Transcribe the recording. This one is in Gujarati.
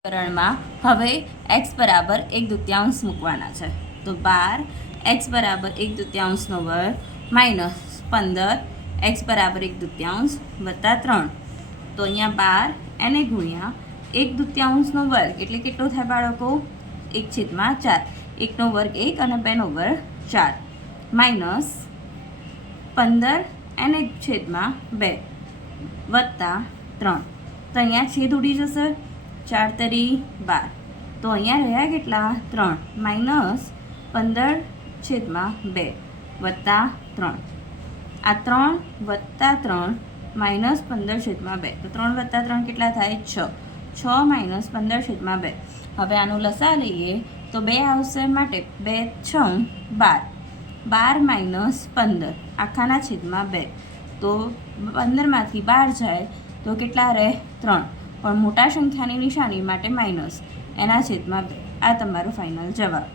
સમીકરણમાં હવે x બરાબર 1/2 મૂકવાના છે તો 12 x બરાબર 1/2 વર્ગ માઇનસ 15 x બરાબર 1/2 વત્તા 3 તો અહીંયા 12 એને ગુણ્યા 1/2 વર્ગ એટલે કેટલો થાય બાળકો 1/4 1નો વર્ગ 1 અને 2નો વર્ગ 4 માઇનસ 15 એને છેદમાં 2 વત્તા 3 તો અહીંયા છેદ ઉડી જશે 4 તરી 12 તો અહીંયા રહ્યા કેટલા 3 માઇનસ 15/2 વત્તા 3 આ 3 વત્તા 3 માઇનસ 15/2 તો 3 વત્તા 3 કેટલા થાય 6 માઇનસ 15/2 હવે આનું લસા લઈએ તો 2 આવશે માટે 2 6 12 માઇનસ 15 આખાના છેદમાં 2 તો 15માંથી 12 જાય તો કેટલા રહે 3 પણ મોટા સંખ્યાની નિશાની માટે માઇનસ એના છેદમાં 2 આ તમારો ફાઇનલ જવાબ।